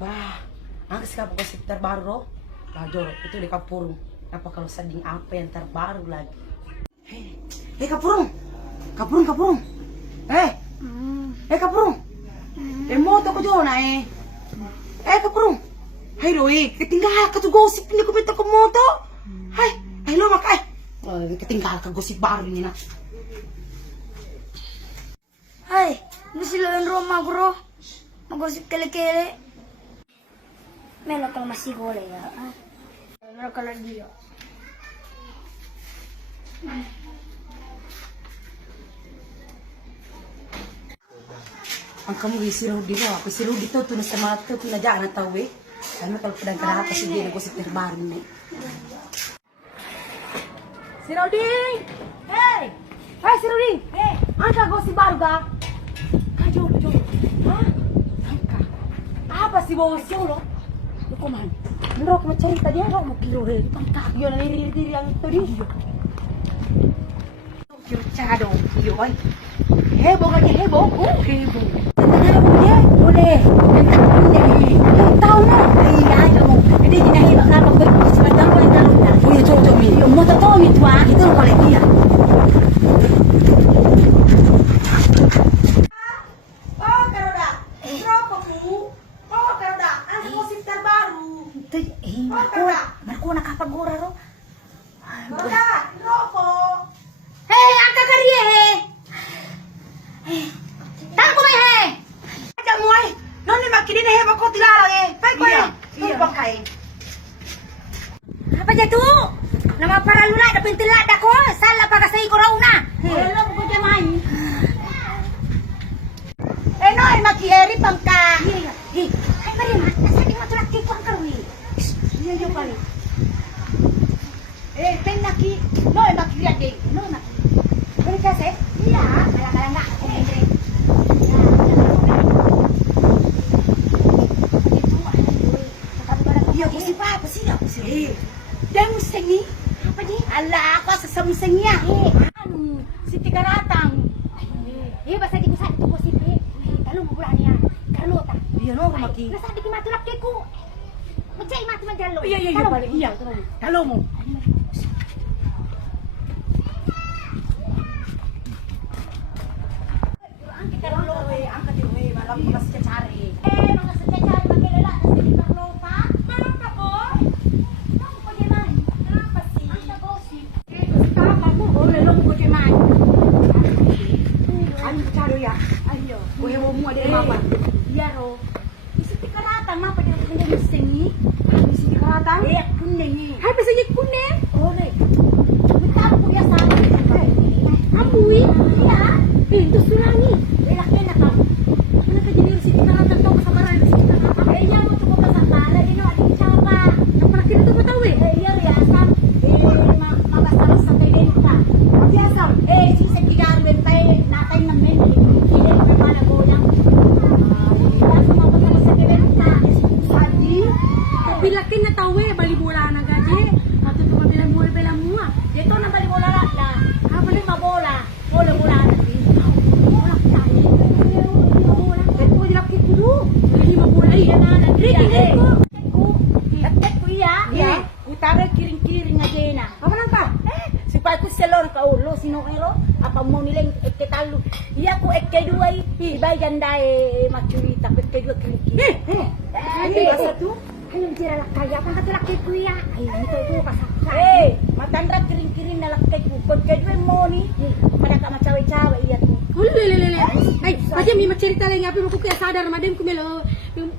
Bah, angkas ka gosip terbaru. Bah, jorok itu di Kapurung. Apa kalau seding apa yang terbaru lagi? Hei Kapurung. Kapurung. Kapurung. Moto ko jona Kapurung. Hai Roy, ketinggalan ka tuh gosip ini ko beta ko moto. Hai lo mak ketinggalan ka gosip baru ini na. Hai, mesti lawan Roma bro. Magosip kele-kele. Melo kalau masih boleh ya. Melo kalau dia. Ang kamu isi Rudi mo, ako si Rudi to na sa mga to na dyan na tawe. Ano kalau pedang kenapa sih dia gosip terbaru nih. Si Rudi! Hey! Hai si Rudi! Hey! Angka gosip baru ga? Kajo. Hah? Angka. Apa sih bos lo? Lu kuman. Menurut mau cerita dia enggak mau kilo he. Angka dia diri yang tadi. Kilo cado, yo ay. Heboh lagi heboh. Heboh. Boleh. Tahu na. Iya aja mo. Hindi ginahibak na pag simadang ko yung talong na. Uy, jojo mi. Yung mo totoo mi tuwa. Ito ang kulit niya. Oh, Karoda. Tropa mo. Oh, Karoda. Ano po si terbaru? Marco nakapagura ro. Karoda, tropo. Hei, angka kariye he. Tang ko he. Ada muai. Noni makini na heba ko tilala Pai ko. Iya. Pakai. Apa jatuh? Nama para lula da pintilat ako. Salah pagasay ko raw na. Wala mo ko jamay. Noi makieri pangka. Hi. Ay pare ma, nasa di matulak ko ang karoy. Iya kali. Penaki. Noi makieri de. Noi maki. Ini kasih? Iya, kala-kala enggak. Iya, gusto pa sih? Dia musengi. Apa di? Ala ako sa musengiya. Anu, Si Tikaratang. basta di ko sa ko si Pe. Kalau mo bulan niya. Carlota. Iya, no, maki. Nasa di ko matulak ko. Macay mati majalo. Iya, balik. Iya, kalau mo. Angkat dulu, malam ko masih cari. Mga secretary magkilala sa si Carlota. Tama ko. Tama ko di man. Kenapa sih? Ang gosip. Tama mo, lelong ko cuman. Ano cari ya? Ayo. Kuya mo mo ada mama. Iya ro. Si Tikaratang mapa di ko ni sengi. Si Tikaratang? Iya, kunengi. Hai bisa nyik kuning. Ore. Betapa ko ya sa. Amuy. Iya. Pintu sulani. Laki na ka. Ano ka jadi si Tikaratang to kasamaran si Tikaratang? Iya mo to ko sa kala dino ating chapa. Napalaki na to ba tawi? Iya ya sam. Mabasta sa kredita. Biasa. Si sekian bentay natay na men. Kile ko para goyang. Langsung mabasta sa kredita. Sadi. Bilaki na tawi, balibula na gaji. Ato to mabilang mo bela mo. Dito na bali bola na. Bali mabola. Bola bola na. Bola tayo. Bola. Ito dilaki ko do. Hindi mabulay yan na. Dili ko. Tet ko iya. Iya. Utara kiring-kiring nga dena. Apa nang ka? Supaya ko selon ka ulo sino ero apa mo nilang eketalo. Iya ko ekeduay ibay ganda macurita ekedua kiring-kiring. Ini bahasa tu. Ayun tira lakay apa ka tulak ko iya. Ay ito ko kasaksa. Matandra kiring-kiring na lakay ko. Pag kedua mo ni pada ka macawe-cawe iya tu. Lele. Ay, aja mi cerita lagi apa mau kuya sadar madem ku melo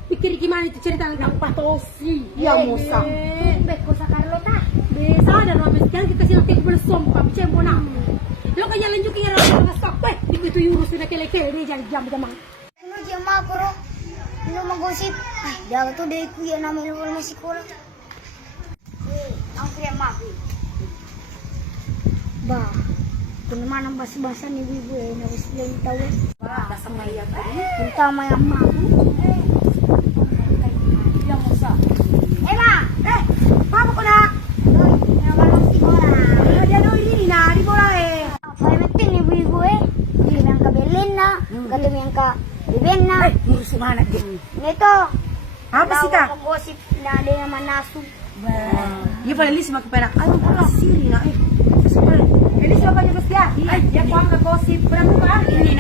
pikir gimana itu cerita Nang patosi. Iya, Musa. Tumbek ko sa Carlota. Sadar mami sekarang kita sila kayak boleh sompa bicara bona. Lo kaya lanjut kira orang stop di itu yurus sudah kele-kele ni jangan jam-jam. Ano diyan makro? Ano magusip? Ay, dapat to day kuya namin luwal na sikola. Ang kuya maki. Ba, kung naman ang basa-basa ni Bibo nawis lang tawa. Ba, basta maya ka. Kung tama yung maki. Iya, Musa. Ma! Papa ko na. Naman ang sikola. Dia no ini na, di bola Pwede ni Bibo Hindi lang ka Berlin na. Galing yung ka Bibin na. Ngurus mana din. Nito, Apa sih, Kak? Gosip na ada yang manasub. Iya pala Elis magkapenak. Ay, pala siri na eh. Elis, bapaknya pasti ya. Ay, ya kuang na gosip. Berapa ka? Ini